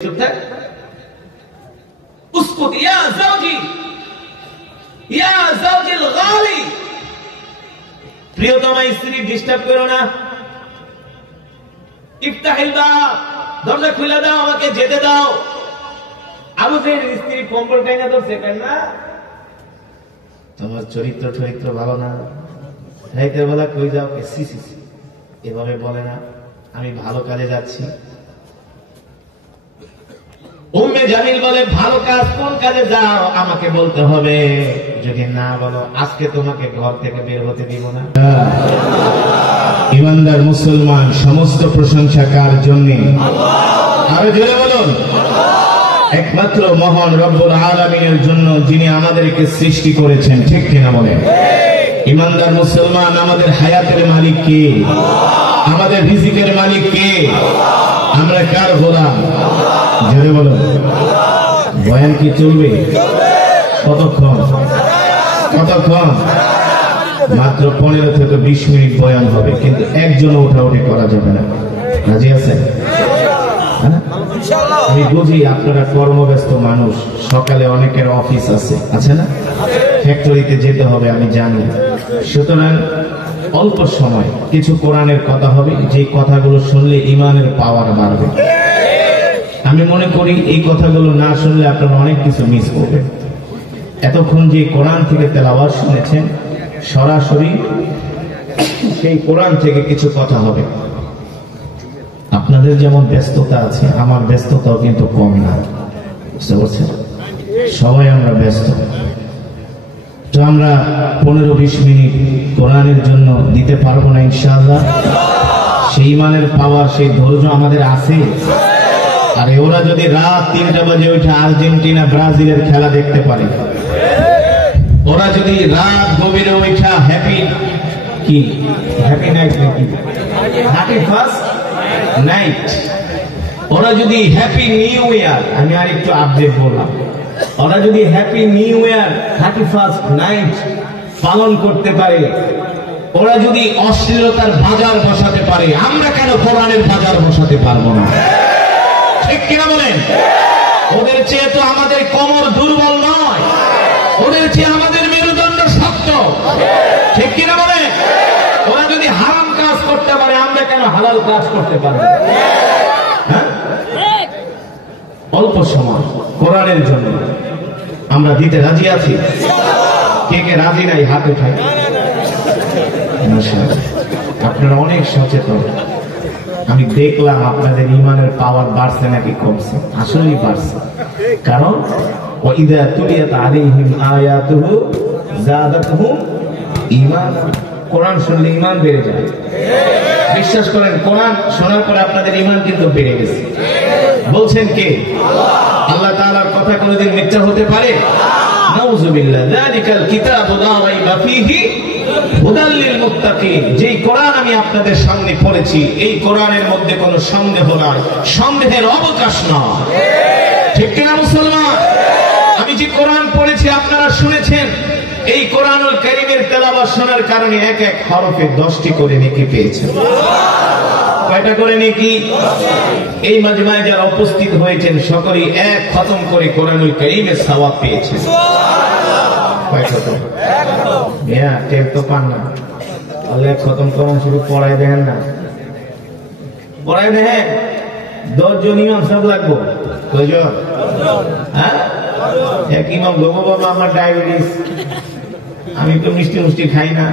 اسكت يا زوجي يا زوجي الغالي প্রিয়তমা স্ত্রী ডিস্টার্ব করো না। ইফতাহিল বাব, দরজা খুলে দাও, আমাকে যেতে দাও। আবু জাহেলের স্ত্রী কম্বল টাইনা ধরছে, কেন না তোমার চরিত্র ভালো না, রাইতের বেলা কই যাও, সি সি সি এভাবে বলে না, আমি ভালো কাজে যাচ্ছি। উম্মে জামিল বলে, ভালো কাজ কোন কাজে যাও আমাকে বলতে হবে, যদি না বলো আজকে তোমাকে ঘর থেকে বের হতে দিব না। ইমানদার মুসলমান সমস্ত প্রশংসা কার জন্য? আরো জোরে বলুন। একমাত্র মহান রব্বুল আলামিনের জন্য, যিনি আমাদেরকে সৃষ্টি করেছেন, ঠিক কিনা বলেন? ইমানদার মুসলমান, আমাদের হায়াতের মালিক কে? আমাদের রিজিকের মালিক কে? আমরা কার গোলাম? জোরে বলুন। বয়ান কি চলবে? কতক্ষণ? মাত্র 15 থেকে 20 মিনিট বয়ান হবে, কিন্তু একজনও উঠাউঠি করা যাবে না। রাজি আছেন? আমি বুঝি আপনারা কর্মব্যস্ত মানুষ, সকালে অনেকের অফিস আছে না, ফ্যাক্টরিতে যেতে হবে, আমি জানি। সুতরাং অল্প সময় কিছু কোরআনের কথা হবে, যে কথাগুলো শুনলে ইমানের পাওয়ার বাড়বে। আমি মনে করি এই কথাগুলো না শুনলে আপনারা অনেক কিছু মিস করবেন। এতক্ষণ যে কোরআন থেকে তেলাওয়াত শুনেছেন, সরাসরি সেই কোরআন থেকে কিছু কথা হবে। আপনাদের যেমন ব্যস্ততা আছে, আমার ব্যস্ততাও কিন্তু কম না, বুঝতে পারছেন? সবাই আমরা ব্যস্ত, তো আমরা 15-20 মিনিট কোরআনের জন্য দিতে পারবো না ইনশাআল্লাহ? সেই মানের পাওয়ার, সেই ধৈর্য আমাদের আছে? আর ওরা যদি রাত 3টা বাজে উঠে আর্জেন্টিনা ব্রাজিলের খেলা দেখতে পারে, ওরা যদি রাত গভীরে উঠা হ্যাপি নাইট নাকি 31st নাইট, ওরা যদি হ্যাপি নিউ ইয়ার, আমি আর একটু আপডেট বললাম, ওরা যদি happy new year 31st night পালন করতে পারে, ওরা যদি অশ্লীলতার বাজার বসাতে পারে, আমরা কেন কোরআনের বাজার বসাতে পারবো না? ঠিক কিনা বলেন? ওদের চেয়ে তো আমাদের কোমর দুর্বল নয়, ওদের চেয়ে আমাদের মেরুদণ্ড শক্ত, ঠিক কিনা বলেন? ওরা যদি হারাম কাজ করতে পারে, আমরা কেন হালাল কাজ করতে পারবো? হ্যাঁ, অল্প সময় কোরআনের জন্য আমরা দিতে রাজি আছি। কে কে রাজি নাই হাত উঠাই। আপনারা অনেক সচেতন, আমি দেখলাম আপনাদের ইমানের পাওয়ার বাড়ছে নাকি কমছে? আসলেই বাড়ছে, কারণ ওয়াইদা তুলিয়াত আলাইহিম আয়াতুহু যাদাতুহুম ঈমানা, কোরআন শুনলে ঈমান বেড়ে যায়। বিশ্বাস করেন, কোরআন শোনার পরে আপনাদের ঈমান কিন্তু বেড়ে গেছে। বলছেন কে? আল্লাহ তাআলার কথা কোনদিন মিথ্যা হতে পারে? নাউযুবিল্লাহ। যালিকাল কিতাবু লা রাইবা ফীহি হুদাল লিল মুত্তাকিন। যেই কোরআন আমি আপনাদের সামনে পড়েছি, এই কোরআনের মধ্যে কোনো সন্দেহ নাই, সন্দেহের অবকাশ নয়, ঠিক কিনা মুসলমান? আমি যে কোরআন পড়েছি আপনারা শুনেছেন, এই কোরআনুল কারীমের তেলাওয়াত শোনার কারণে এক এক হরফে 10টি করে নেকি পেয়েছেন। কয়টা করে নেকি? এই মাজমায় যারা উপস্থিত হয়েছেন সকলেই এক খতম করে কোরআনুল কারীমের সওয়াব পেয়েছেন। কয়টা? মিয়া টের তো পান না, আল্লাহ খতম কোরআন শুরু পড়াই দেখেন না, পড়াই দেখেন। 10 জন ইমাম সব লাগবো। কয়জন? হ্যাঁ, এক ইমাম গো বাবা আমার ডায়াবেটিস, আমি তো মিষ্টি খাই না।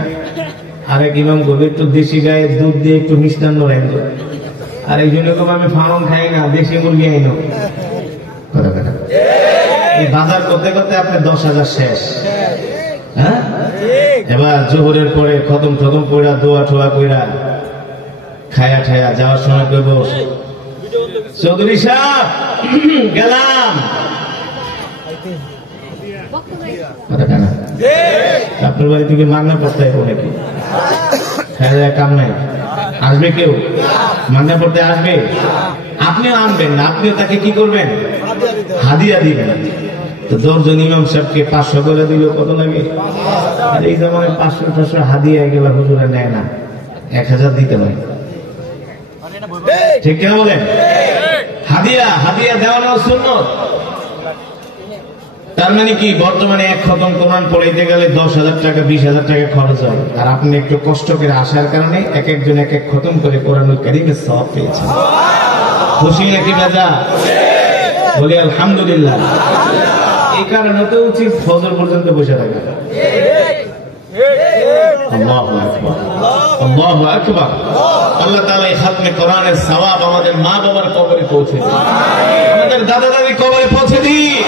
আরেক ইমাম গো একটু দেশি গায়ের দুধ দিয়ে একটু মিষ্টান্ন রাখবো। আর এই জন্য আমি ফার্ম খাই না, দেশি মুরগি আইনো। এই বাজার করতে করতে আপনার 10,000 শেষ। হ্যাঁ, এবার জোহরের পরে খতম পড়া, দোয়া ঠোয়া কইরা খায়া ঠায়া যাওয়ার সময় কইব, চৌধুরী সাহেব গেলাম। আপনার বাড়ি থেকে মাগনা পড়তে হবে নাকি? কাম নাই, আসবে কেউ মাগনা পড়তে? আসবে, আপনিও আনবেন না, আপনিও তাকে কি করবেন? হাদিয়া দিবেন। তো 10 জন ইমাম সাহেবকে 500 করে দিল, কত লাগে? আর এই জামানায় 500-500 হাদিয়া এগুলা হুজুরে নেয় না, 1000 দিতে হয়, ঠিক কিনা বলেন? হাদিয়া দেওয়ানো সুন্নত। তার মানে কি, বর্তমানে এক খতম কোরআন পড়াইতে গেলে 10,000 টাকা 20,000 টাকা খরচ হয়, আর আপনি একটু কষ্ট করে আসার কারণে এক একজন এক এক খতম করে কোরআনুল কারীমের সওয়াব পেয়েছেন। খুশি নাকি বেজা? বলি আলহামদুলিল্লাহ। এই কারণে তো উচিত ফজর পর্যন্ত বসে থাকা। আল্লাহু আকবার, আল্লাহু আকবার। আল্লাহ তাআলা এই খাতমে কোরআনের সওয়াব আমাদের মা বাবার কবরে পৌঁছে দিন, আমাদের দাদা দাদির কবরে পৌঁছে দিন।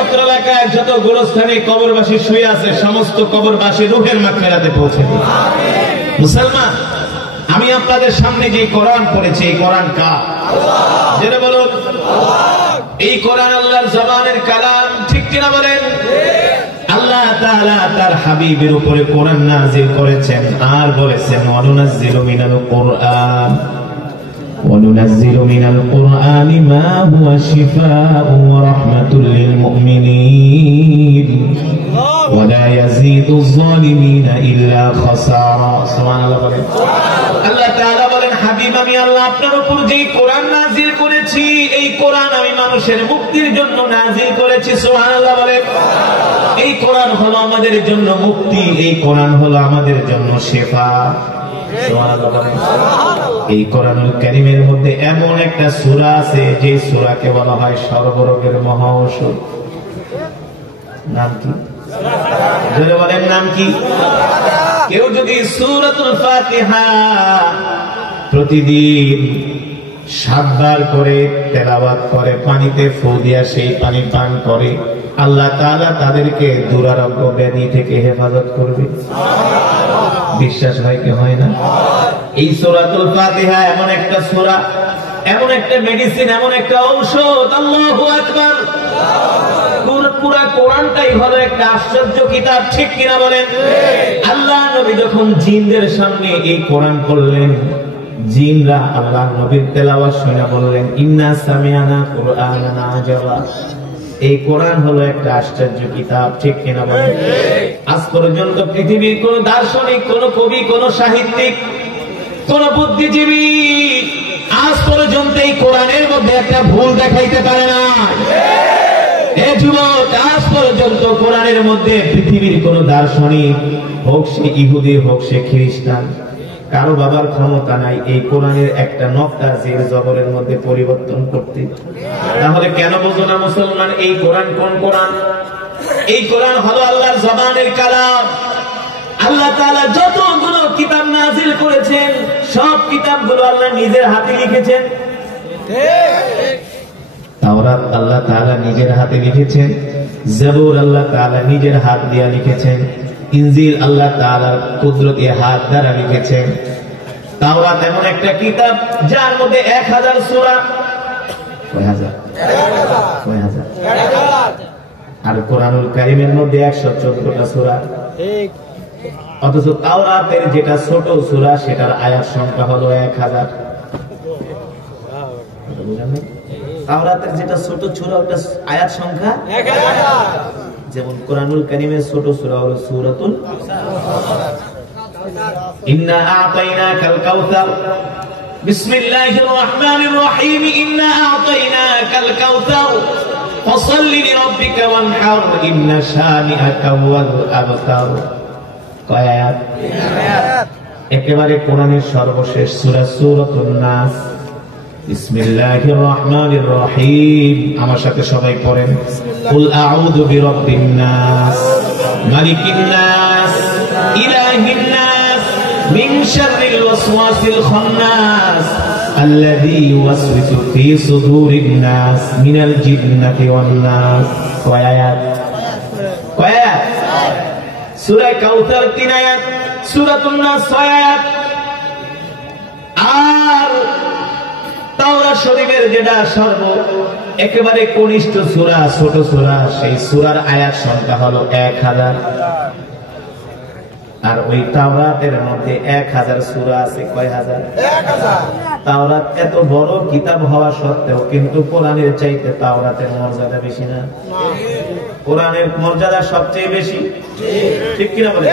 অত্র এলাকায় যত গোরস্থানে কবরবাসী শুয়ে আছে, সমস্ত কবরবাসী রূহের মাগফিরাতে পৌঁছে দিন। মুসলমান, আমি আপনাদের সামনে যে কোরআন পড়েছি, এই কোরআন কার? যেটা বলুন, এই কোরআন আল্লাহর জবানের কালাম, ঠিক কিনা বলেন? আল্লাহ তাআলা তার হাবিবের উপরে কোরআন নাযিল করেছেন আর বলেছেন ওয়ানুনাজ্জিলু মিনাল কুরআন ওয়ানুনাজ্জিলু মিনাল কুরআনি মা হুয়া শিফাa'un ওয়া রাহমাতুল লিল মুমিনিন ওয়া লা ইয়াজিদুয যালিমিনা ইল্লা খাসারা। সুবহানাল্লাহ বলেন। আল্লাহ তাআলা বলেন, হাবিব আমি আল্লাহ আপনার উপর যে কোরআন নাযিল করেছি, এই কোরআন আমি মানুষের মুক্তির জন্য নাযিল করেছি। সুবহানাল্লাহ বলেন। এই কোরআন হলো আমাদের জন্য মুক্তি, এই কোরআন হলো আমাদের জন্য শিফা। সুবহানাল্লাহ বলেন। এই কোরআনুল কারীমের মধ্যে এমন একটা সূরা আছে যে সূরাকে বলা হয় সর্বরোগের মহা ঔষধ। নাম কি? জোরে বলেন, নাম কি? কেউ যদি সূরাতুল ফাতিহা প্রতিদিন 7 বার করে তেলাওয়াত করে, পানিতে ফু দিয়া সেই পানি পান করে, আল্লাহ তাআলা তাদেরকে দুরারোগ্য ব্যাধি থেকে হেফাজত করবে। বিশ্বাস হয় কি হয় না? এই সূরাতুল ফাতিহা এমন একটা সূরা, এমন একটা মেডিসিন, এমন একটা ঔষধ। আল্লাহু আকবার। পুরা কোরআনটাই হলো একটা আশ্চর্য কিতাব, ঠিক কিনা বলেন? আল্লাহ নবী যখন জিনদের সামনে এই কোরআন পড়লেন, জিনরা আল্লাহ নবীর তেলাওয়াত শুনে বললেন, ইন্না সামিআনা কুরআনান আজাবা। এই কোরআন হলো একটা আশ্চর্য কিতাব, ঠিক কিনা বলেন? আজ পর্যন্ত পৃথিবীর কোন দার্শনিক, কোন কবি, কোন সাহিত্যিক, কোন বুদ্ধিজীবী আজ পর্যন্ত এই কোরআনের মধ্যে একটা ভুল দেখাইতে পারে না। এ যুবক, আজ পর্যন্ত কোরআনের মধ্যে পৃথিবীর কোন দার্শনিক, হোক সে ইহুদি, হোক সে খ্রিস্টান, কারো বাবার ক্ষমতা নাই এই কোরআনের একটা নকতা জের জবরের মধ্যে পরিবর্তন করতে। তাহলে কেন বোঝো না মুসলমান, এই কোরআন কোন কোরআন? এই কোরআন হলো আল্লাহর জবানের কালাম। আল্লাহ তাআলা যতগুলো কিতাব নাযিল করেছেন, সব কিতাবগুলো আল্লাহ নিজের হাতে লিখেছেন। তাওরাত আল্লাহ তাআলা নিজের হাতে লিখেছেন, জাবুর আল্লাহ তাআলা নিজের হাত দিয়ে লিখেছেন, ইনজিল আল্লাহ তাআলার কুদরতি হাত দ্বারা লিখেছেন। তাওরাত এমন একটা কিতাব যার মধ্যে 1000 সূরা। কয় হাজার? আর কোরআনুল কারীমের মধ্যে 114টা সূরা। অথচ তাওরাতের যেটা ছোট সূরা, সেটার আয়াত সংখ্যা হলো 1000। তাওরাতের যেটা ছোট সূরা, ওটা আয়াত সংখ্যা 1000। যেমন কোরআনুল কারীমের ছোট সূরা হলো সূরাতুল ইন্না আ'তাইনাকাল কাউসার। বিসমিল্লাহির রহমানির রহিম। ইন্না আ'তাইনাকাল কাউসার ফাসাল্লি লিরাব্বিকা ওয়ানহার ইন্না শানিআকা ওয়াল আবতার। কয় আয়াত? একেবারে কোরআনের সর্বশেষ সূরা সূরাতুন নাস। বিসমিল্লাহির রহমানির রহিম। আমার সাথে সবাই পড়েন, কুল আউযু বিরাব্বিন নাস মালিকিন নাস ইলাহিন নাস মিন শাররিল ওয়াসওয়াসিল খান্নাস আল্লাযী ইউওয়াসওয়িসু ফী সুদুরিন নাস মিনাল জিন্নাতি ওয়ান নাস। কয় আয়াত? সূরা কাউসার 3 আয়াত, সূরাতুন নাস 6 আয়াত। আর তাওরাত শরীফের যেটা একেবারে কনিষ্ঠ সূরা, ছোট সূরা, সেই সূরার আয়াত সংখ্যা হলো 1000। আর ওই তাওরাতের মধ্যে 1000 সূরা আছে। কয় হাজার? 1000। তাওরাত এত বড় কিতাব হওয়া সত্ত্বেও কিন্তু কোরআনের চাইতে তাওরাতের মর্যাদা বেশি না? কোরআনের মর্যাদা সবচেয়ে বেশি, ঠিক কিনা বলেন?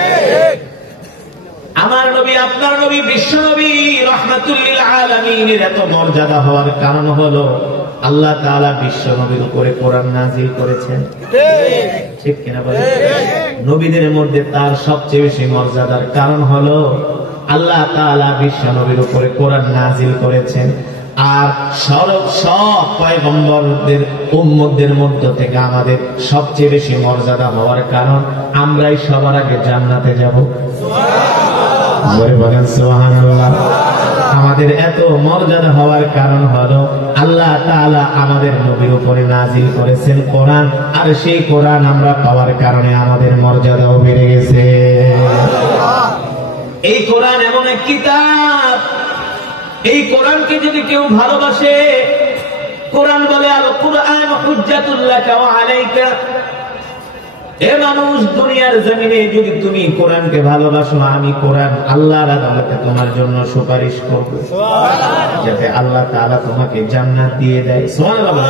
আমার নবী, আপনার নবী, বিশ্ব নবী রাহমাতুল লিল আলামিনের এত মর্যাদা হওয়ার কারণ হলো আল্লাহ তাআলা বিশ্ব নবীর উপরে কোরআন নাযিল করেছেন। ঠিক কিনা বলেন? নবীদের মধ্যে তার সবচেয়ে বেশি মর্যাদার কারণ হলো আল্লাহ তাআলা বিশ্ব নবীর উপরে কোরআন নাযিল করেছেন। আর সব পয়গম্বরদের উম্মতদের মধ্য থেকে আমাদের সবচেয়ে বেশি মর্যাদা হওয়ার কারণ আমরাই সবার আগে জান্নাতে যাব। বলেন সুবহানাল্লাহ। আমাদের এত মর্যাদা হওয়ার কারণ হলো আল্লাহ তাআলা আমাদের নবীর উপরে নাযিল করেছেন কোরআন, আর সেই কোরআন আমরা পাওয়ার কারণে আমাদের মর্যাদাও বেড়ে গেছে। এই কোরআন এমন এক কিতাব, এই কোরআনকে যদি কেউ ভালোবাসে, কোরআন বলে আল কুরআন হুজ্জাতুল লাকা ওয়া আলাইকা। এ মানুষ, দুনিয়ার জমিনে যদি তুমি কোরআনকে ভালোবাসো, আমি কোরআন আল্লাহর আদালতে তোমার জন্য সুপারিশ করব, যাতে আল্লাহ তাআলা তোমাকে জান্নাত দিয়ে দেয়। সুবহানাল্লাহ।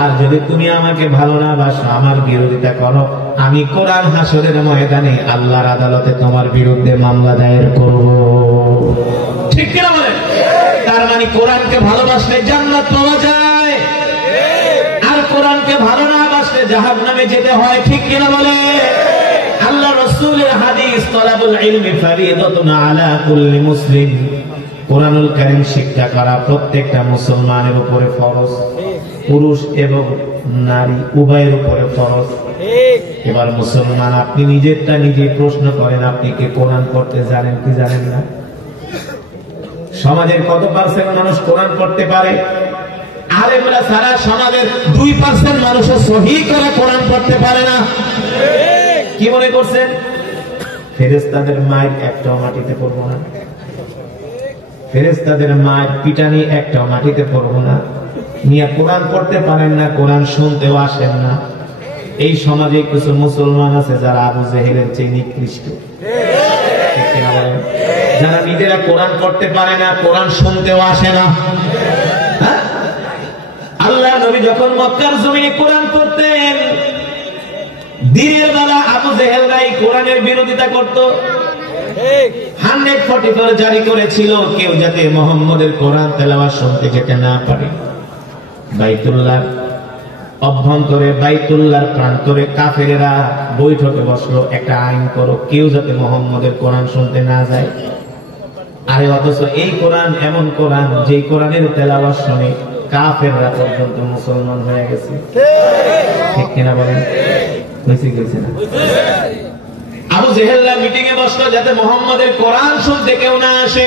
আর যদি তুমি আমাকে ভালো না বাসো, আমার বিরোধিতা করো, আমি কোরআন হাসরের ময়দানে আল্লাহর আদালতে তোমার বিরুদ্ধে মামলা দায়ের করব। ঠিক কিনা বলেন? তার মানে কোরআনকে ভালোবাসলে জান্নাত পাওয়া যায়, আর কোরআনকে ভালো না বাসলে জাহান্নামে যেতে হয়। ঠিক কিনা বলে? আল্লাহ রাসূলের হাদিস, তালাবুল ইলমি ফরিদাতুন আলা কুল্লি মুসলিম। কোরআনুল কারীম শিক্ষা করা প্রত্যেকটা মুসলমানের উপরে ফরজ, পুরুষ এবং নারী উভয়ের উপরে ফরজ। এবার মুসলমান, আপনি নিজেরটা নিজে প্রশ্ন করেন, আপনি কি কোরআন পড়তে জানেন কি জানেন না? সমাজের কত পার্সেন্ট মানুষ কোরআন পড়তে পারে? আলেমরা সারা সমাজের 2% মানুষও সহি করে কোরআন পড়তে পারে না। কি মনে করছেন? ফেরেশতাদের মায়ের একটাও মাটিতে পড়বো না, ফেরেশতাদের মায়ের পিটানি একটাও মাটিতে পড়বো না। নিয়ে কোরআন পড়তে পারেন না, কোরআন শুনতেও আসেন না। এই সমাজে কিছু মুসলমান আছে যারা আবু জেহেলের চেয়ে নিকৃষ্ট, যারা নিজেরা কোরআন পড়তে পারে না, কোরআন শুনতেও আসে না। আল্লাহ নবী যখন মক্কার জমিনে কোরআন পড়তেন, দিনের বেলা আবু জেহেলরাই কোরআনের বিরোধিতা করত। 144 জারি করেছিল কেউ যাতে মুহাম্মদের কোরআন তেলাওয়াত শুনতে যেতে না পারে। বাইতুল্লাহ অভ্যন্তরে, বাইতুল্লাহর প্রান্তরে কাফেরেরা বৈঠকে বসলো, একটা আইন করো, কেউ যাতে মুহাম্মদের কোরআন শুনতে না যায়। আরে অথচ এই কোরআন এমন কোরআন, যে কোরআনের তেলাওয়াত শুনে কাফেররা পর্যন্ত মুসলমান হয়ে গেছে। ঠিক কিনা বলেন? হয়েছে না? আবু জেহেলরা মিটিং এ বসলো যাতে মুহাম্মদের কোরআন শুনতে কেউ না আসে।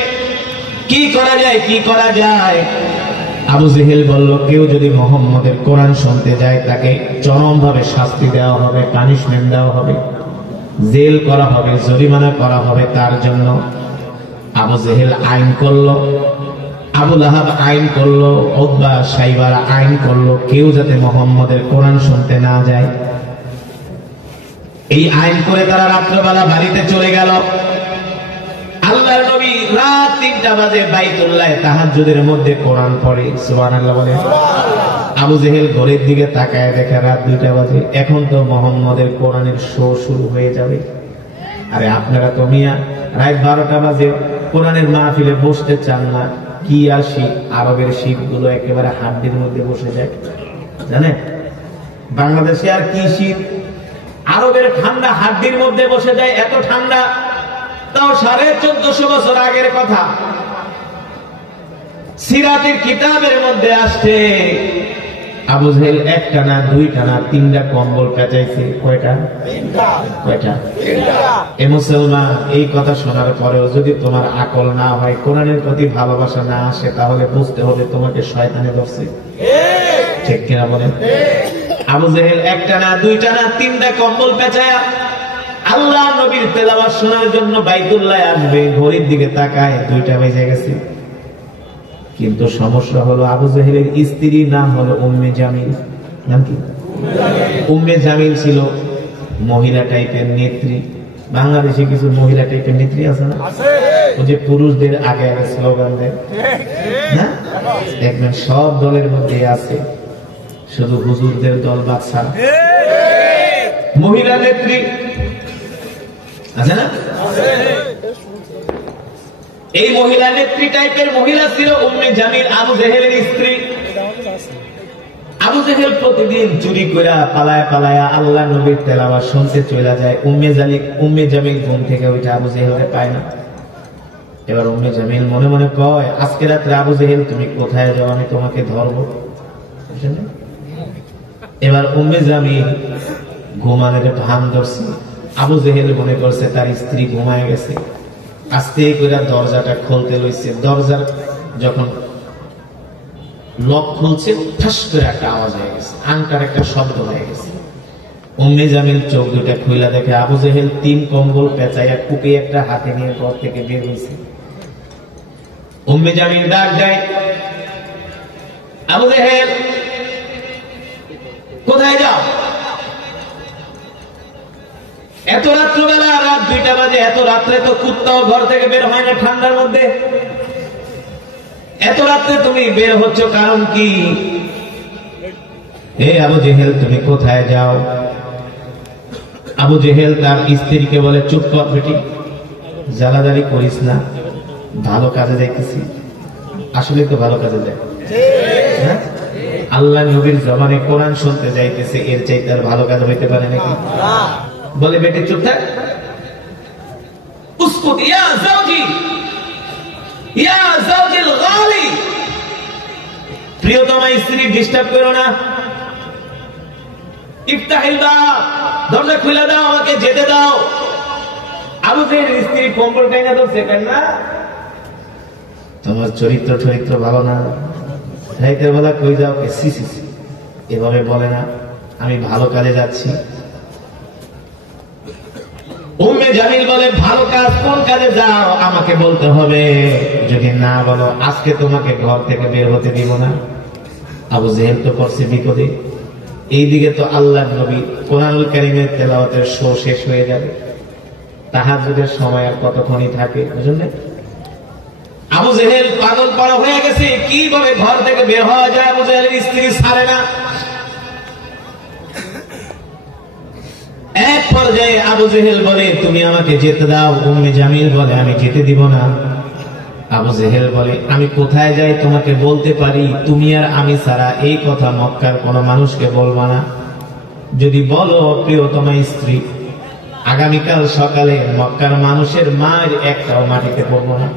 কি করা যায়, কি করা যায়? আবু জেহেল বলল, কেউ যদি মুহাম্মদের কোরআন শুনতে যায় তাকে চরম ভাবে শাস্তি দেওয়া হবে, পানিশমেন্ট দেওয়া হবে, জেল করা হবে, জরিমানা করা হবে তার জন্য। আবু জেহেল আইন করলো, আবু লাহাব আইন করলো, উতবা সাইবারা আইন করলো, কেউ যাতে মুহাম্মদের কোরআন শুনতে না যায়। এই আইন করে তারা রাত্রবেলা বাড়িতে চলে গেল। আল্লাহর নবী রাত 3টা বাজে বাইতুল্লাহে তাহাজ্জুদের মধ্যে কোরআন পড়ে। সুবহানাল্লাহ বলেন। আবু জেহেল ঘরের দিকে তাকায়, দেখে রাত 2টা বাজে, এখন তো মুহাম্মদের কোরআনের শো শুরু হয়ে যাবে। আরে আপনারা তো মিয়া রাত 12টা বাজে কোরআনের মাহফিলে বসতে চান না। কি আর শীত, আরবের শীত গুলো একেবারে হাড্ডির মধ্যে বসে যায়, জানেন? বাংলাদেশে আর কি শীত, আরবের ঠান্ডা হাড্ডির মধ্যে বসে যায়। এত ঠান্ডা, তাও 1450 বছর আগের কথা। সিরাতের কিতাবের মধ্যে আসছে আবু জেহেল 1টা না 2টা না 3টা কম্বল পেঁচাইছে। কয়টা? 3টা। এ মুসলমান, এই কথা শোনার পরেও যদি তোমার আকল না হয়, কোরআনের প্রতি ভালোবাসা না আসে, তাহলে বুঝতে হবে তোমাকে শয়তানে ধরছে। ঠিক কিনা বলেন? আবু জেহেল 1টা না 2টা না 3টা কম্বল পেঁচায়া আল্লাহ নবীর তেলাওয়াত শোনার জন্য বাইতুল্লাহে আসবে, ঘড়ির দিকে তাকায় 2টা বেজে গেছে। কিন্তু সমস্যা হলো আবু জেহেলের স্ত্রীর নাম হলো উম্মে জামিল। নাম কি? উম্মে জামিল ছিল মহিলা টাইপের নেত্রী। বাংলাদেশে কিছু মহিলা টাইপের নেত্রী আছে না? ও যে পুরুষদের আগে আগে স্লোগান দেয় না, দেখবেন সব দলের মধ্যে আছে, শুধু হুজুরদের দল বাদ ছাড়া। মহিলা নেত্রী আছে না? এই মহিলা নেত্রী টাইপের মহিলা ছিল উম্মে জামিল, আবু জেহেলের স্ত্রী। আবু জেহেল প্রতিদিন চুরি করে পালায়া পালায়া আল্লাহ নবীর তেলাওয়াত শুনতে চলে যায়। উম্মে জামিল ঘুম থেকে উঠে আবু জেহেলকে পায় না। এবার উম্মে জামিল মনে মনে কয়, আজকে রাত্রে আবু জেহেল তুমি কোথায় যাও, আমি তোমাকে ধরবো। এবার উম্মে জামিল ঘুমানোর ভান ধরছে। আবু জেহেল মনে করছে তার স্ত্রী ঘুমায় গেছে, আস্তে করে দরজাটা খুলতে লইছে। দরজার যখন লক খুলছে, ঠাস করে একটা আওয়াজ হয়ে গেছে, আংটার একটা শব্দ হয়ে গেছে। উম্মে জামিল চোখ দুটা খুইলা দেখে আবু জেহেল 3 কম্বল পেঁচাইয়া কুপি একটা হাতে নিয়ে ঘর থেকে বের হয়েছে। উম্মে জামিল ডাক দেয়, আবু জেহেল কোথায় যাও? এত রাত্রবেলা, রাত 2টা বাজে, এত রাত্রে তো কুত্তাও ঘর থেকে বের হয় না ঠান্ডার মধ্যে। এত রাত্রে তুমি বের হচ্ছ কারণ কি? হে আবু জেহেল তুমি কোথায় যাও? আবু জেহেল তার স্ত্রীকে বলে, চুপ কর বেটি, জ্বালাদারি করিস না, ভালো কাজে যাইতেছি। আসলে তো ভালো কাজে যায়, আল্লাহ নবীর জবানে কোরআন শুনতে যাইতেছে, এর চাইতে আর ভালো কাজ হইতে পারে নাকি? বলে বেটি চুপ থাক। উসকুত ইয়া যাওজি, ইয়া যাওজিল গালি, প্রিয়তমা স্ত্রী ডিস্টার্ব করো না। ইফতাহিল বাব, দরজা খুলে দাও, আমাকে যেতে দাও। আবু জেহেলের স্ত্রী কম্বল টাইনা ধরছে, কেন না তোমার চরিত্র ভালো না, রাইতের বেলা কই যাও? সি সি সি, এভাবে বলে না, আমি ভালো কাজে যাচ্ছি। উম্মে জামিল বলে, ভালো কাজ কোন কাজে যাও আমাকে বলতে হবে, যদি না বলো আজকে তোমাকে ঘর থেকে বের হতে দিব না। আবু জেহেল তো পড়ছে বিপদে। এইদিকে তো আল্লাহর নবী কোরআনুল কারীমের তেলাওয়াতের শো শেষ হয়ে যাবে, তাহাজ্জুদের সময় আর কতক্ষণই থাকে, বুঝলেন? আবু জেহেল পাগল পাড়া হয়ে গেছে, কিভাবে ঘর থেকে বের হওয়া যায়? আবু জেহেলের স্ত্রী ছাড়ে না। এক পর্যায়ে আবু জেহেল বলে, তুমি আমাকে যেতে দাও। উম্মে জামিল বলে, আমি যেতে দিব না। আবু জেহেল বলে, আমি কোথায় যাই তোমাকে বলতে পারি, তুমি আর আমি ছাড়া এই কথা মক্কার কোন মানুষকে বলবা না। যদি বলো প্রিয়তমা স্ত্রী, আগামীকাল সকালে মক্কার মানুষের মায়ের একটাও মাটিতে পড়বো না।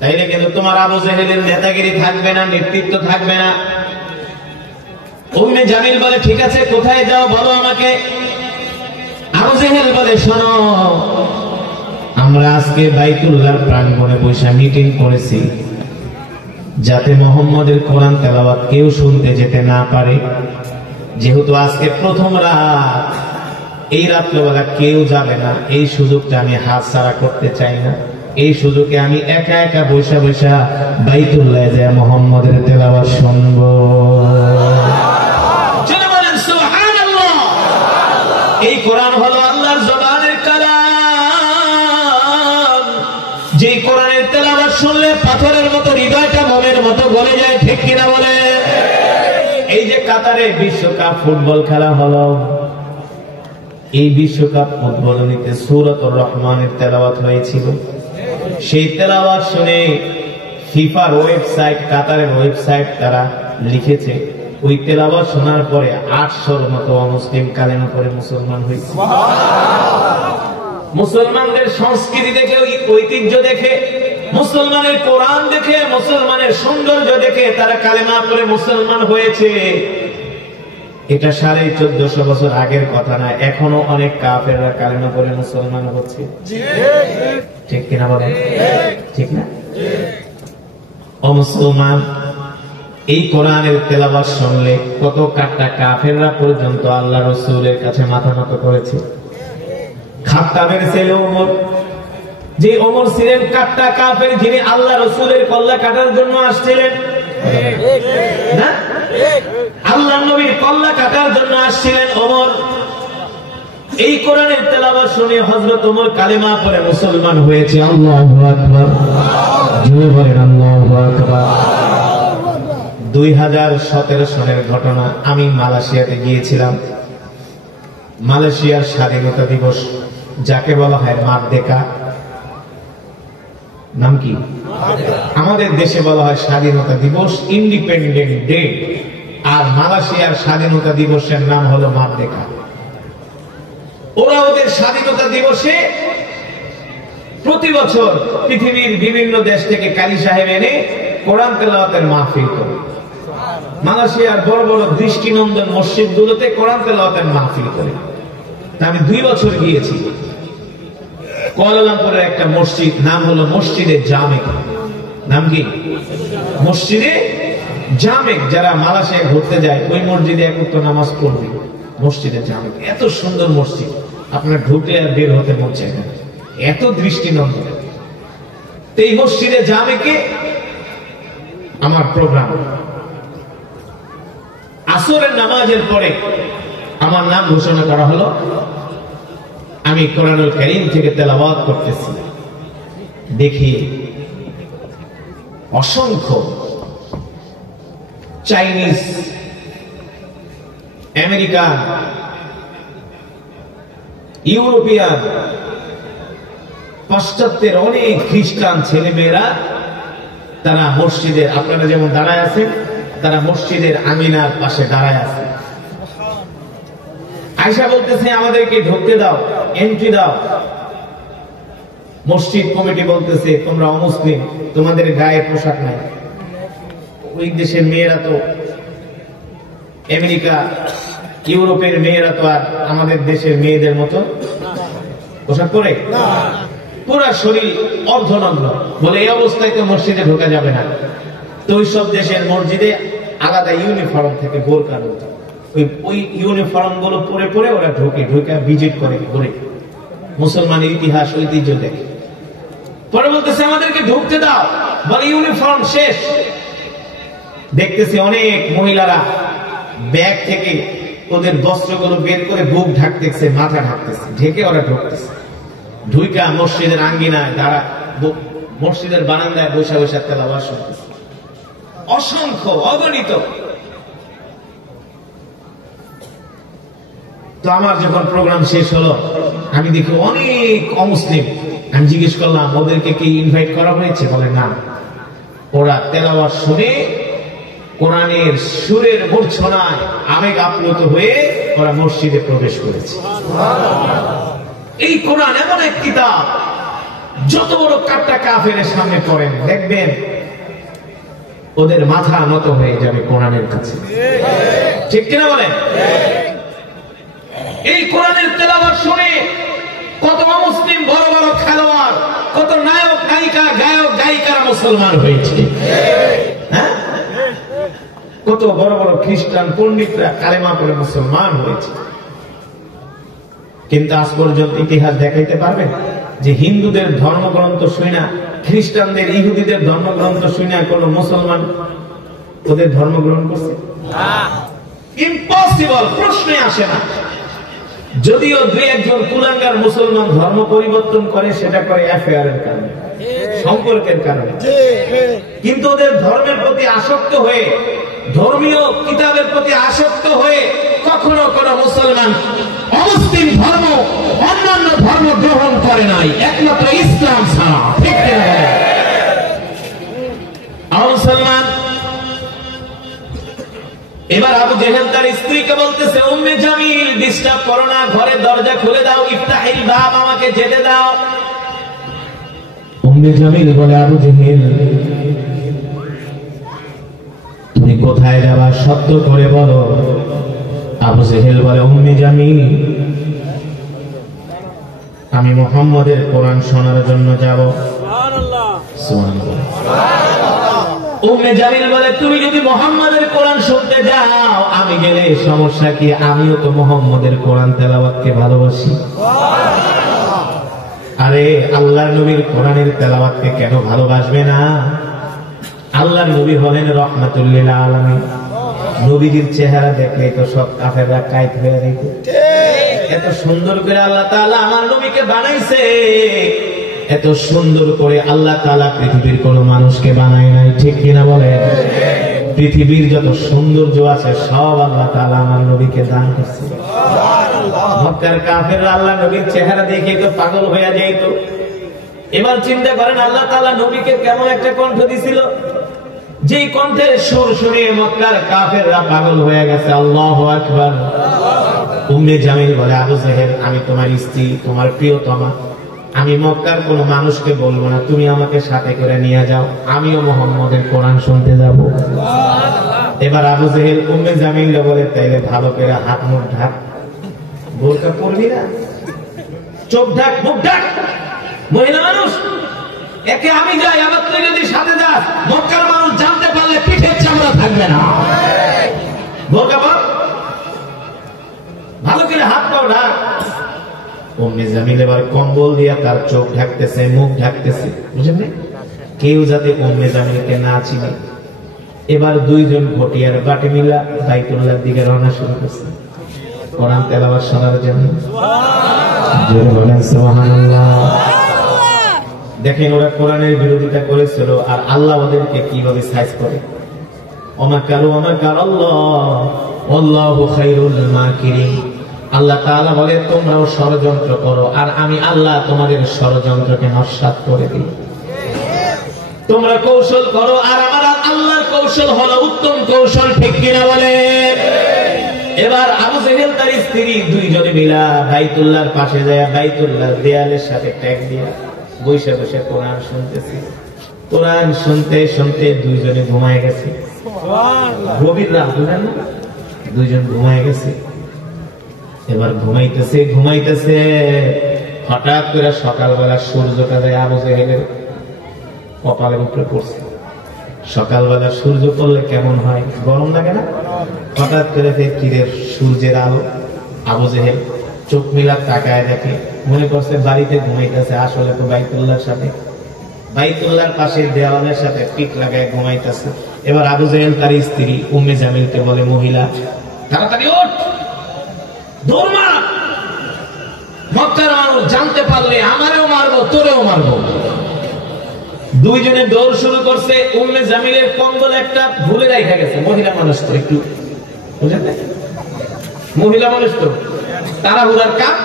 তাইলে কিন্তু তোমার আবু জেহেলের নেতাগিরি থাকবে না, নেতৃত্ব থাকবে না। উম্মে জামিল বলে, ঠিক আছে কোথায় যাও বলো আমাকে। আবু জেহেল বলে, শোনো, আমরা আজকে বাইতুল্লাহর প্রাঙ্গণে বসে মিটিং করেছি, যাতে মুহাম্মদের কোরআন তেলাওয়াত কেউ শুনতে যেতে না পারে। যেহেতু আজকে প্রথম রাত, এই রাত্রবেলা কেউ যাবে না, এই সুযোগটা আমি হাতছাড়া করতে চাই না। এই সুযোগে আমি একা একা বসে বসে বাইতুল্লাহ যায় মুহাম্মদের তেলাওয়াত শুনবো। এই কোরআন হলো আল্লাহর জবানের কালাম, যে কোরআনের তেলাওয়াত শুনলে পাথরের মতো হৃদয়টা মোমের মতো গলে যায়, ঠিক কিনা বলে? এই যে কাতারে বিশ্বকাপ ফুটবল খেলা হলো, এই বিশ্বকাপ উদ্বোধনীতে সূরাতুর রহমানের তেলাওয়াত হয়েছিল। সেই তেলাওয়াত শুনে ফিফার ওয়েবসাইট, কাতারের ওয়েবসাইট, তারা লিখেছে ওই তেলাওয়াত শোনার পরে 800-র মতো অমুসলিম কালেমা পড়ে মুসলমান হয়েছে। মুসলমানদের সংস্কৃতি দেখে, ঐতিহ্য দেখে, মুসলমানের কোরআন দেখে, মুসলমানের সৌন্দর্য দেখে তারা কালেমা পড়ে মুসলমান হয়েছে। এটা 1450 বছর আগের কথা না, এখনো অনেক কাফেররা কালেমা পড়ে মুসলমান হচ্ছে, ঠিক কিনা বলেন? ঠিক না? ও মুসলমান, এই কোরআনের তেলাওয়াত শুনলে কত কাট্টা কাফেররা পর্যন্ত আল্লাহ রাসূলের কাছে মাথা নত করেছে। খাত্তাবের ছেলে ওমর, যে ওমর ছিলেন কাট্টা কাফের, যিনি আল্লাহ রাসূলের কল্লা কাটার জন্য আসছিলেন না, আল্লাহ নবীর কল্লা কাটার জন্য আসছিলেন ওমর। এই কোরআনের তেলাওয়াত শুনে হযরত ওমর কালেমা পড়ে মুসলমান হয়েছে। আল্লাহু আকবার, জোরে বলেন আল্লাহু আকবার। 2017 সনের ঘটনা, আমি মালয়েশিয়াতে গিয়েছিলাম। মালয়েশিয়ার স্বাধীনতা দিবস, যাকে বলা হয় মারদেকা। নাম কি? আমাদের দেশে বলা হয় স্বাধীনতা দিবস, ইন্ডিপেন্ডেন্ট ডে। আর মালয়েশিয়ার স্বাধীনতা দিবসের নাম হলো মারদেকা। ওরা ওদের স্বাধীনতা দিবসে প্রতি বছর পৃথিবীর বিভিন্ন দেশ থেকে কারি সাহেব এনে কোরআন তেলাওয়াতের মাহফিল করে। মালয়েশিয়ার বড় বড় দৃষ্টিনন্দন মসজিদগুলোতে কোরআন তেলাওয়াতের মাহফিল করে। আমি 2 বছর গিয়েছি। কুয়ালালামপুরের একটা মসজিদ, নাম হলো মসজিদে জামেক। নাম কি? মসজিদে জামেক। যারা মালয়েশিয়া ঘুরতে যায় ওই মসজিদে একত্র নামাজ পড়বে। মসজিদে জামেক এত সুন্দর মসজিদ, আপনার ঢুকলে আর বের হতে মন চায় না, এত দৃষ্টিনন্দন। এই মসজিদে জামেকে আমার প্রোগ্রাম। আসরের নামাজের পরে আমার নাম ঘোষণা করা হলো। আমি কোরআনুল কারীম থেকে তেলাওয়াত করতেছি। দেখি অসংখ্য চাইনিজ, আমেরিকান, ইউরোপিয়ান, পাশ্চাত্যের অনেক খ্রিস্টান ছেলেমেয়েরা তারা মসজিদের, আপনারা যেমন দাঁড়ায় আছেন, তারা মসজিদের আমিনার পাশে দাঁড়ায় আছে। আয়েশা বলতেছে আমাদেরকে ঢুকতে দাও, এন্ট্রি দাও। মসজিদ কমিটি বলতেছে তোমরা অমুসলিম, তোমাদের গায়ে পোশাক নাই। ওই দেশের মেয়েরা তো, আমেরিকা ইউরোপের মেয়েরা তো আর আমাদের দেশের মেয়েদের মতো পোশাক পরে না, পুরা শরীর অর্ধনগ্ন। বলে এই অবস্থায় তো মসজিদে ঢোকা যাবে না। তো ওই সব দেশের মসজিদে আলাদা ইউনিফর্ম থেকে বোরকা ঢোকে। ওই ইউনিফর্ম গুলো পরে পরে ওরা ঢোকে, ঢোকে ভিজিট করে, ঘুরে মুসলমানের ইতিহাস ঐতিহ্য দেখে। পরে বলতেছে আমাদেরকে ঢুকতে দাও, বলে ইউনিফর্ম শেষ। দেখতেছি অনেক মহিলারা ব্যাগ থেকে ওদের বস্ত্রগুলো বের করে বুক ঢাকতেছে, মাথা ঢাকতেছে, ঢেকে ওরা ঢুকতেছে। ঢুইকা মসজিদের আঙ্গিনায় দাঁড়া, মসজিদের বারান্দায় বসে বসে তেলাওয়াত শুনতেছে। অসংখ্য, অগণিত। তো আমার যখন প্রোগ্রাম শেষ হলো, আমি দেখি অনেক অমুসলিম। আমি জিজ্ঞেস করলাম ওদেরকে কি ইনভাইট করা হয়েছে? বলে না। ওরা তেলাওয়াত শুনে কোরআনের সুরের মূর্ছনায় আবেগ আপ্লুত হয়ে ওরা মসজিদে প্রবেশ করেছে। এই কোরআন এমন এক কিতাব, যত বড় কাট্টা কাফেরের সামনে পড়েন দেখবেন ওদের মাথা নত হয়ে যাবে কোরআনের কাছে। ঠিক কিনা বলেন? এই কোরআনের তেলাওয়াত শুনে কত মুসলিম বড় বড় খেলোয়াড়, কত নায়ক নায়িকা, গায়ক গায়িকারা মুসলমান হয়েছে। হ্যাঁ, কত বড় বড় খ্রিস্টান পণ্ডিতরা কালেমা পড়ে মুসলমান হয়েছে। কিন্তু আজ পর্যন্ত ইতিহাস দেখাইতে পারবেন যে হিন্দুদের ধর্মগ্রন্থ শুনা, খ্রিস্টানদের ইহুদিদের ধর্মগ্রন্থ শুনা কোন মুসলমান ওদের ধর্ম গ্রহণ করছে? ইম্পসিবল, প্রশ্নে আসে না। যদিও 2-1 কুলাঙ্গার মুসলমান ধর্ম পরিবর্তন করে, সেটা করে অ্যাফেয়ারের কারণে, সম্পর্কের কারণে। কিন্তু ওদের ধর্মের প্রতি আসক্ত হয়ে, ধর্মীয় কিতাবের প্রতি আসক্ত হয়ে কখনো কোন মুসলমান অমুসলিম ধর্ম, অন্যান্য ধর্ম গ্রহণ করে নাই, একমাত্র ইসলাম ছাড়া। ঠিক কিনা? মুসলমান। এবার আবু জেহেল তার স্ত্রীকে বলতেছে উম্মে জামিল, ডিস্টার্ব করো না, ঘরের দরজা খুলে দাও, ইফতাহিল বাব, আমাকে যেতে দাও। উম্মে জামিল বলে আবু জেহেল তুমি কোথায় যাবা, সত্য করে বলো। আবু জেহেল বলে উম্মে জামিল আমি মুহাম্মদের কোরআন শোনার জন্য যাব। সুবহানাল্লাহ, সুবহানাল্লাহ। উম্মে জামিল বলে তুমি যদি মুহাম্মদের কোরআন শুনতে যাও, আমি গেলে সমস্যা কি? আমিও তো মুহাম্মদের কোরআন তেলাওয়াতকে ভালোবাসি। আরে আল্লাহর নবীর কোরআনের তেলাওয়াতকে কেন ভালোবাসবে না? আল্লাহর নবী হলেন রাহমাতুল লিল আলামিন। নবীজির চেহারা দেখলে তো সব কাফেররা কাইত হয়ে যেত। এত সুন্দর করে আল্লাহ তাআলা আমার নবীকে বানাইছে, এত সুন্দর করে আল্লাহ তাআলা পৃথিবীর কোন মানুষকে বানায় নাই। ঠিক কিনা বলেন? পৃথিবীর যত সৌন্দর্য আছে সব আল্লাহ তাআলা আমার নবীকে দান করছে। সুবহানাল্লাহ। মক্কার কাফেররা আল্লাহ নবীর চেহারা দেখে তো পাগল হয়ে যেত। এবার চিন্তা করেন আল্লাহ তাআলা নবীকে কেমন একটা কণ্ঠ দিছিল, যে কণ্ঠের সুর শুনে মক্কার কাফেররা পাগল হয়ে গেছে। আল্লাহু আকবার। উম্মে জামিল বলে, আবু জেহেল, আমি তোমার স্ত্রী, তোমার প্রিয়তমা, আমি মক্কার কোন মানুষকে বলবো না, তুমি আমাকে সাথে করে নিয়ে যাও, আমিও মুহাম্মদের কোরআন শুনতে যাব। এবার আবু জেহেল উম্মে জামিল বলে, তাইলে ভালো করে হাত মুখ ঢাক, বোরকা পরবি না, চোখ ঢাক, মুখ ঢাক, মহিলা মানুষ, একে আমি যাই, আবার তুই যদি সাথে যাস মক্কার মানুষ জানতে পারলে পিঠের চামড়া থাকবে না। বোরকা পর, ভালো করে হাত পাও ঢাক। উম্মে জামিল এবার কম্বল দিয়া তার চোখ ঢাকতেছে, মুখ ঢাকতেছে, বুঝলেন, কেউ যাতে উম্মে জামিলকে না চিনে। এবার দুইজন ভটিয়ার বাটি মিলা বাইতুল্লাহর দিকে রওনা শুরু করছে কোরআন তেলাওয়াত শোনার জন্য। জোরে বলেন সুবহানাল্লাহ। দেখেন ওরা কোরআনের বিরোধিতা করেছিল, আর আল্লাহ ওদেরকে কিভাবে সাইজ করে। ওমাকারু ওমাকারাল্লাহ ওয়াল্লাহু খায়রুল মাকিরিন। আল্লাহ তাআলা বলে, তোমরাও ষড়যন্ত্র করো, আর আমি আল্লাহ তোমাদের ষড়যন্ত্রকে নস্যাৎ করে দিই। তোমরা কৌশল করো, আর আমার আল্লাহর কৌশল হলো উত্তম কৌশল, ঠিক কিনা বলে। এবার আবু জেহেল তার স্ত্রী দুইজনে মিলা বাইতুল্লাহর পাশে যায়, বাইতুল্লাহর দেয়ালের সাথে ট্যাগ দিয়া বসে বসে কোরআন শুনতেছে। কোরআন শুনতে শুনতে দুইজনে ঘুমায় গেছে। গভীর রাত, বুঝলেন না, দুইজন ঘুমায় গেছে। এবার ঘুমাইতেছে ঘুমাইতেছে, হঠাৎ করে সকালবেলা সূর্যটা যায় আবু জেহেলের কপালের উপরে পড়ছে। সকালবেলা সূর্য পড়লে কেমন হয়, গরম লাগে না? হঠাৎ করে তীরের সূর্যের আলো, আবু জেহেল চোখ মিলা তাকায় দেখে, মনে করছে বাড়িতে ঘুমাইতেছে, আসলে তো বাইতুল্লাহর সাথে, বাইতুল্লাহর পাশে দেওয়ালের সাথে পিঠ লাগায় ঘুমাইতেছে। এবার আবু জেহেল তার স্ত্রী উম্মে জামিলকে বলে, মহিলা তাড়াতাড়ি ওঠ, দৌড় মার, মক্কার মানুষ জানতে পারলে আমারেও মারবো, তোরেও মারবো। দুইজনে দৌড় শুরু করছে। উম্মে জামিলের কম্বল একটা ভুলে রাখা গেছে, মহিলা মানুষ তো একটু, বুঝলেন, মহিলা মানুষ তো তাড়াহুড়ার কাজ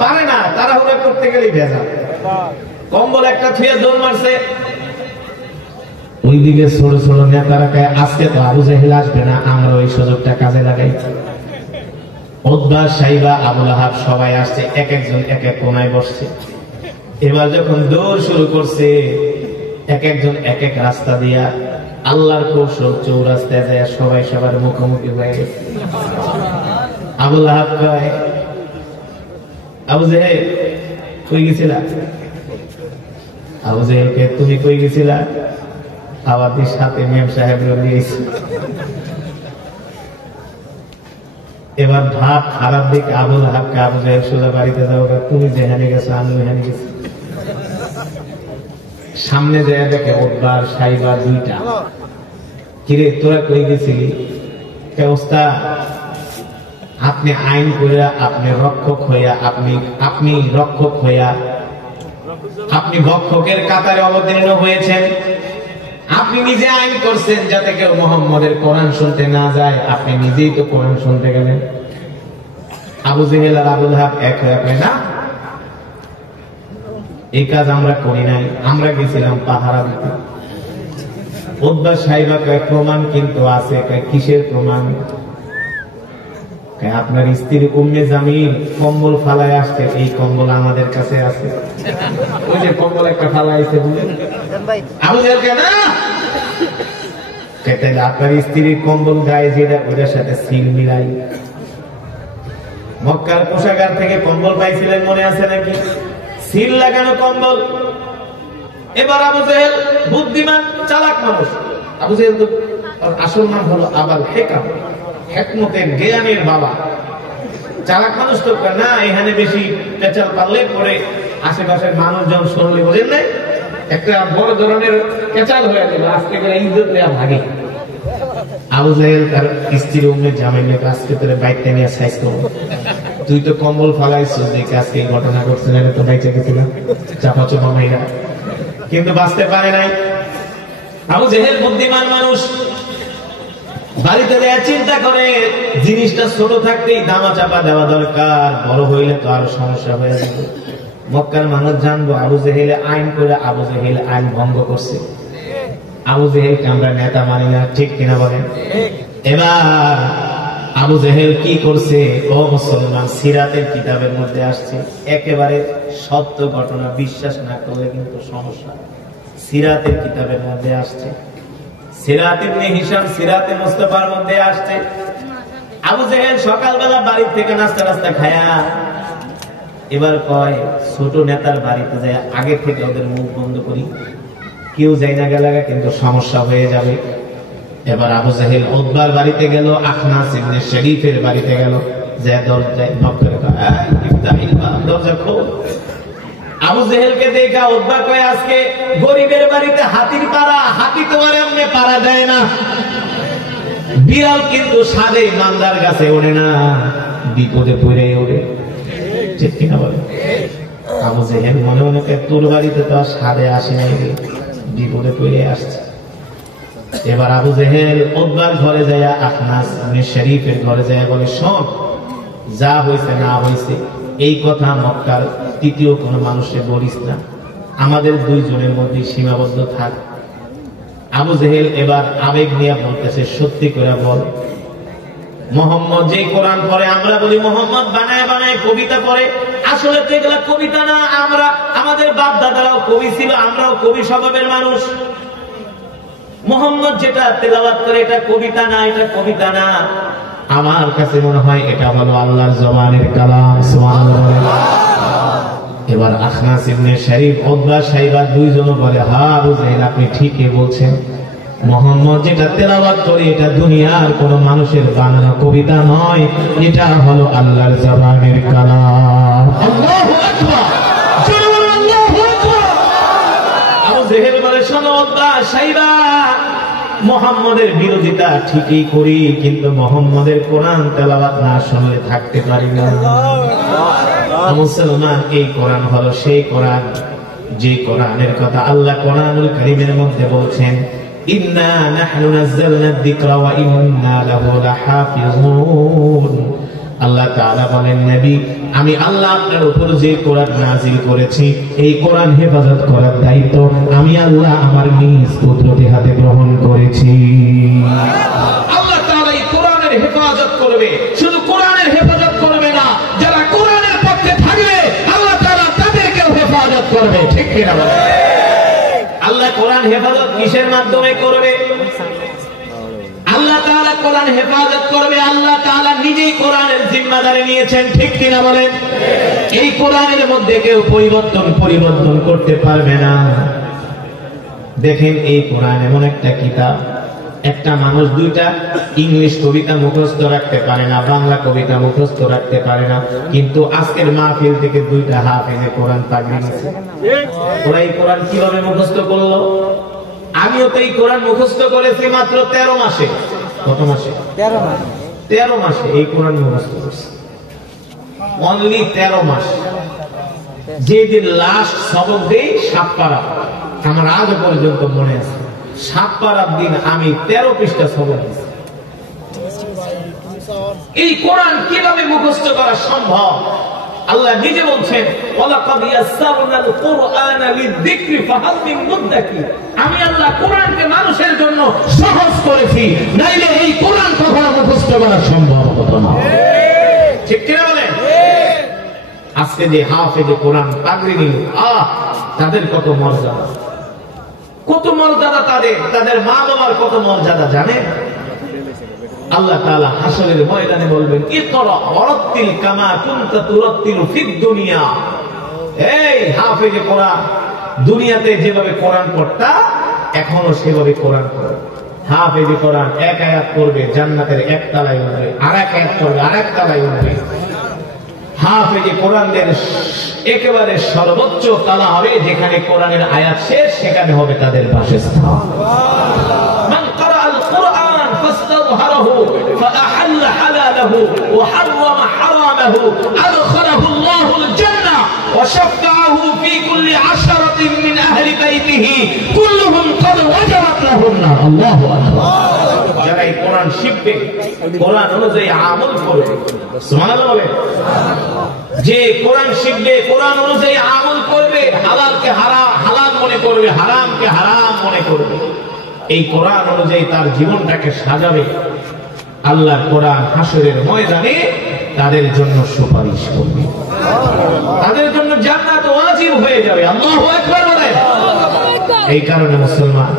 পারে না, তাড়াহুড়া করতে গেলেই ভেজা। কম্বল একটা থুয়ে দৌড় মারছে। ওইদিকে ছোট ছোট নেতারা কয়, আজকে তো আবু জেহেল আসবে না, আমরা ওই সুযোগটা কাজে লাগাই। উতবা, সাইবা, আবু লাহাব সবাই আসছে, এক একজন এক এক কোনায় বসছে। এবার যখন দৌড় শুরু করছে, এক একজন এক এক রাস্তা দিয়া আল্লাহর কৌশল চৌরাস্তায় যায়, সবাই সবার মুখোমুখি হয়ে গেছে। আবু লাহাব কয়, আবু জেহেল কই গেছিলা? আবু জেহেলকে, তুমি কই গেছিলা? আমাদের সাথে মেম সাহেব নিয়েছি। এবার ভাব খারাপ দিকে আবু লাহাবকে, আবু জেহেল সোজা বাড়িতে যাও, তুমি যেখানে গেছো আমি ওখানে গেছি। সামনে যায় দেখে উতবা সাইবা দুইটা। কিরে তোরা কই গেছিলি? ওস্তাদ, আপনি আইন কইরা, আপনি রক্ষক হইয়া, আপনি রক্ষক হইয়া, আপনি ভক্ষকের কাতারে অবতীর্ণ হয়েছেন। আপনি নিজে আইন করছেন যাতে কেউ মুহাম্মদের কোরআন শুনতে না যায়, আপনি নিজেই তো কোরআন শুনতে গেলেন। আবু জেহেল আর আবু লাহাব এক হয়ে কয়, না, এই কাজ আমরা করি নাই, আমরা গেছিলাম পাহারা দিতে। উতবা সাইবা কয়, প্রমাণ কিন্তু আছে। কয়, কিসের প্রমাণ? কয়, আপনার স্ত্রী উম্মে জামিল কম্বল ফালায় আসছে, এই কম্বল আমাদের কাছে আছে। ওই যে কম্বল একটা ফালাইছে বলে। আবু জেহেল কয়, না, তাহলে আপনার স্ত্রীর কম্বল গায়ে যেটা, ওটার সাথে সিল মিলাই। মক্কার কোষাগার থেকে কম্বল পাইছিলেন, মনে আছে নাকি? সিল লাগানো কম্বল। এবার আবু জেহেল বুদ্ধিমান চালাক মানুষ। আবু জেহেল তো আসল নাম হলো আবাল হেকাম, হেকমতের জ্ঞানের বাবা। চালাক মানুষ তো না, এখানে বেশি পেঁচাল পারলে পরে আশেপাশের মানুষজন শুনলে, বোঝেন নাই, একটা বড় ধরনের পেঁচাল হয়ে গেল, আজকে ইজ্জত দেওয়া ভাগে। আবু জেহেল তার স্ত্রী উম্মে জামিলের আজকে তোরে বাইকটা নিয়ে সাইজ করবো, তুই তো কম্বল ফালাইছিস, দেখে আজকে এই ঘটনা ঘটছে, না তো বাইচে গেছিলাম চাপা চোপা মাইরা, কিন্তু বাঁচতে পারে নাই। আবু জেহেল বুদ্ধিমান মানুষ, বাড়িতে দেয়া চিন্তা করে জিনিসটা ছোট থাকতেই দামা চাপা দেওয়া দরকার, বড় হইলে তো আরো সমস্যা হয়ে যাবে। মক্কার মানুষ জানবো আবু জেহেল আইন করে আবু জেহেল আইন ভঙ্গ করছে। আবু জেহেলকে আমরা নেতা মানি না, ঠিক কিনা বলেন? এবার আবু জেহেল কি করছে? ও মুসলমান, সিরাতের কিতাবের মধ্যে আসছে, একেবারে সত্য ঘটনা, বিশ্বাস না করলে কিন্তু সমস্যা। সিরাতের কিতাবের মধ্যে আসছে, সিরাত ইবনে হিশাম সিরাতে মুস্তাফার মধ্যে আসছে, আবু জেহেল সকালবেলা বাড়ি থেকে নাস্তা খায়া এবার কয় ছোট নেতার বাড়িতে যায় আগে থেকে ওদের মুখ বন্ধ করি, কেউ যাই না গেলে কিন্তু সমস্যা হয়ে যাবে। এবার আবু জেহেল উতবার বাড়িতে গেল, আখনাস ইবনে শরীফের বাড়িতে গেল, যে দরজায় নক করে দরজা খোল। আবু জেহেলকে দেখা উতবা কয় আজকে গরিবের বাড়িতে হাতির পাড়া, হাতি তোমার এমনি পাড়া দেয় না, বিড়াল কিন্তু সাদে মান্দার গাছে ওড়ে না, বিপদে পড়ে ওড়ে, ঠিক কিনা বলে? আবু জেহেল মনে মনে তোর বাড়িতে তো আর সাদে আসে নাই, বিপদে পড়ে আসছে। এবার আবু জেহেল উতবার ঘরে যায়, আখনাস ইবনে শরীফের ঘরে যায়, বলে শোন, যা হয়েছে না হয়েছে এই কথা মক্কার তৃতীয় কোন মানুষে বলিস না, আমাদের দুইজনের মধ্যে সীমাবদ্ধ থাক। আবু জেহেল এবার আবেগ নিয়ে বলতেছে, সত্যি করে বল, মোহাম্মদ যে কোরআন পড়ে আমরা বলি মোহাম্মদ বানায় বানায় কবিতা পড়ে, আসলে তো এগুলা কবিতা না, আমরা আমাদের বাপ দাদারাও কবি ছিল, আমরাও কবি স্বভাবের মানুষ। মোহাম্মদ যেটা তেলাওয়াত করে এটা কবিতা না, এটা কবিতা না, আমার কাছে মনে হয় এটা হলো আল্লাহর জবানের কালাম। সুবহানাল্লাহ। এবার আখনাস ইবনে শরীফ উতবা সাইবা দুইজন বলে, হ্যাঁ আবু জেহেল আপনি ঠিকই বলছেন, মোহাম্মদ যেটা তেলাওয়াত করে এটা দুনিয়ার কোন মানুষের বানানো কবিতা নয়, এটা হলো আল্লাহর জবানের কালাম। আল্লাহু আকবার, আল্লাহু আকবার। আবু জেহেল বলে, শোনো উতবা সাইবা, মোহাম্মদের বিরোধিতা ঠিকই করি, কিন্তু মোহাম্মদের কোরআন তেলাওয়াত না শুনলে থাকতে পারি না। মুসলমান, এই কোরআন হলো সেই কোরআন যে কোরআনের কথা আল্লাহ কোরআনুল কারীমের মধ্যে বলছেন, ইন্না নাহনু নাযালনা যিকরা ওয়া ইন্না লাহু লাহাফিজুন। আল্লাহ তাআলা বলেন, নবী আমি আল্লাহ আপনার উপর যে কোরআন নাযিল করেছি এই কোরআন হেফাজত করার দায়িত্ব আমি আল্লাহ আমার নিজ কুদরতি হাতে গ্রহণ করেছি। আল্লাহ তাআলা এই কোরআনের হেফাজত করবে, শুধু কোরআনের হেফাজত করবে না, যারা কোরআনের পক্ষে থাকবে আল্লাহ তাআলা তাদেরকেও হেফাজত করবে, ঠিক কিনা বলেন? আল্লাহ কোরআন হেফাজত কিসের মাধ্যমে করবে? আল্লাহ তাআলা কোরআন হেফাজত করবে, আল্লাহ তাআলা নিজেই কোরআনের জিম্মাদারি নিয়েছেন, ঠিক কিনা বলেন? এই কোরআনের মধ্যে কেউ পরিবর্তন করতে পারবে না। দেখেন এই কোরআন এমন একটা কিতাব, একটা মানুষ দুইটা ইংলিশ কবিতা মুখস্থ রাখতে পারে না, বাংলা কবিতা মুখস্থ রাখতে পারে না, কিন্তু আজকের মাহফিল থেকে দুইটা হাফেজে কোরআন পাগড়ি নিয়েছে। ওরা এই কোরআন কিভাবে মুখস্থ করলো? আমিও তো এই কোরআন মুখস্থ করেছি মাত্র 13 মাসে। কত মাসে? 13 মাসে এই কোরআন মুখস্থ করেছি, অনলি 13 মাস। যেদিন লাস্ট সবক দেই সাতপাড়া, আমার আজ পর্যন্ত মনে আছে, সাতপাড়ার দিন আমি 13 পৃষ্ঠা সবক দিয়েছি। এই কোরআন কিভাবে মুখস্থ করা সম্ভব? আল্লাহ নিজে বলছেন, ওয়ালাকাদ ইয়াসসারনাল কুরআনা লিযিকরি ফাহাল মিন মুদ্দাকির। আমি আল্লাহ কোরআনকে মানুষের জন্য সহজ করেছি, নাইলে এই কোরআন কখনো মুখস্থ করা সম্ভব হতো না, ঠিক কি বলেন? আজকে যে হাফেজে কোরআন পাগড়ি নিল, তাদের কত মর্যাদা, কত মর্যাদা, তাদের মা বাবার কত মর্যাদা জানেন? আল্লাহ তাআলা হাসরের ময়দানে বলবেন, ইকরা ওয়ারাত্তিল কামা কুনতা তুরাত্তিলু ফিদ দুনিয়া। এই হাফেজে কোরআন, দুনিয়াতে যেভাবে কোরআন পড়তা এখনো সেভাবে কোরআন পড়ো। হাফেজে কোরআন এক আয়াত পড়বে জান্নাতের এক তলায় উঠবে, আরেক আয়াত পড়বে আরেক তলায় উঠবে। হাফেজে কোরআনদের একেবারে সর্বোচ্চ তালা হবে যেখানে কোরআনের আয়াত শেষ, সেখানে হবে তাদের বাসস্থান। মান ক্বারাআল কুরআন ফাস্তাযহারাহু ফাআহাল্ল হালালাহু ওয়া হাররামা হারামাহু আদখালাহু আল্লাহুল জান্নাহ ওয়া শাফাআহু ফি কুল্লি আশরাতিন মিন আহলি বাইতিহি কুল্লুহুম ক্বাদ ওয়াজাবাত লাহুম নার। আল্লাহু আকবার। যারা এই কোরআন শিখবে, কোরআন অনুযায়ী আমল করবে, সুবহানাল্লাহ বলে, যে কোরআন শিখবে, কোরআন অনুযায়ী আমল করবে, হালালকে হালাল মনে করবে, হারামকে হারাম মনে করবে, এই কোরআন অনুযায়ী তার জীবনটাকে সাজাবে, আল্লাহর কোরআন হাসরের ময়দানে তাদের জন্য সুপারিশ করবে, তাদের জন্য জান্নাত ওয়াজিব হয়ে যাবে। আল্লাহু আকবার বলেন। এই কারণে মুসলমান,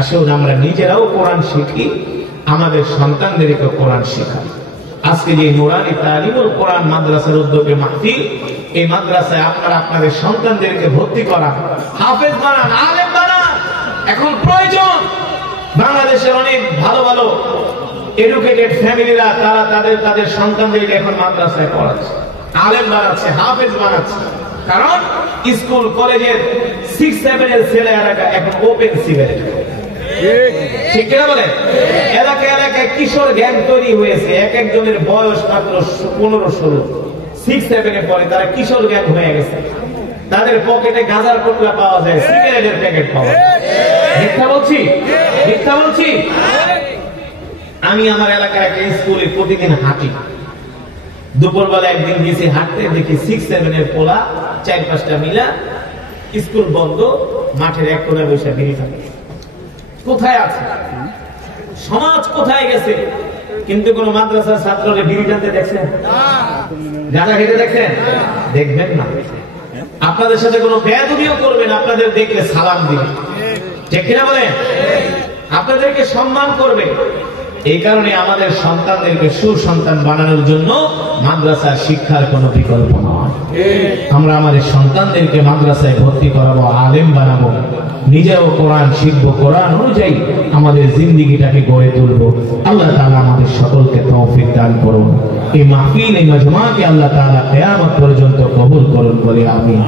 আসুন আমরা নিজেরাও কোরআন শিখি, আমাদের সন্তানদেরকে কোরআন শেখাই। আজকে যে নুরানি তালিমুল কোরআন মাদ্রাসার উদ্যোগে মাহফিল, এই মাদ্রাসায় আপনারা আপনাদের সন্তানদেরকে ভর্তি করান, হাফেজ বানান, আলেম বানান। এখন প্রয়োজন বাংলাদেশের অনেক ভালো ভালো এডুকেটেড ফ্যামিলিরা তারা তাদের সন্তানদেরকে এখন মাদ্রাসায় পড়াচ্ছে, আলেম বানাচ্ছে, হাফেজ বানাচ্ছে। কারণ স্কুল কলেজের 6-7 এর ছেলে এলাকা এখন ওপেন সিগারেট, ঠিক কিনা বলে? এলাকায় এলাকায় কিশোর গ্যাং তৈরি হয়েছে, এক একজনের বয়স মাত্র 15-16, 6-7 পরে তারা কিশোর গ্যাং হয়ে গেছে। তাদের পকেটে গাঁজার পোটলা পাওয়া যায়, সিগারেটের প্যাকেট পাওয়া যায়। মিথ্যা বলছি? মিথ্যা বলছি? আমি আমার এলাকার একটা স্কুলে প্রতিদিন হাঁটি। দুপুরবেলা একদিন গেছি হাঁটতে, দেখি 6-7 এর পোলা 4-5টা মিলা, স্কুল বন্ধ, মাঠের এক কোণায় বসে বিড়ি থাকে। কোথায় আছে সমাজ, কোথায় গেছে? কিন্তু কোন মাদ্রাসার ছাত্ররা বিড়ি টানতে দেখছেন? গাঁজা খেতে দেখছেন? দেখবেন না। আপনাদের সাথে কোনো বেয়াদবিও করবেন, আপনাদের দেখলে সালাম দিবে, ঠিক কিনা বলেন? আপনাদেরকে সম্মান করবে। এই কারণে আমাদের সন্তানদেরকে সুসন্তান বানানোর জন্য মাদ্রাসার শিক্ষার কোনো বিকল্প নয়। আমরা আমাদের সন্তানদেরকে মাদ্রাসায় ভর্তি করাবো, আলেম বানাবো, নিজেও কোরআন শিখবো, কোরআন অনুযায়ী আমাদের জিন্দেগিটাকে গড়ে তুলবো। আল্লাহ তাআলা আমাদের সকলকে তৌফিক দান করুন। এই মাহফিল, এই মাজমাকে আল্লাহ তাআলা কিয়ামত পর্যন্ত কবুল করুন বলে আমিন।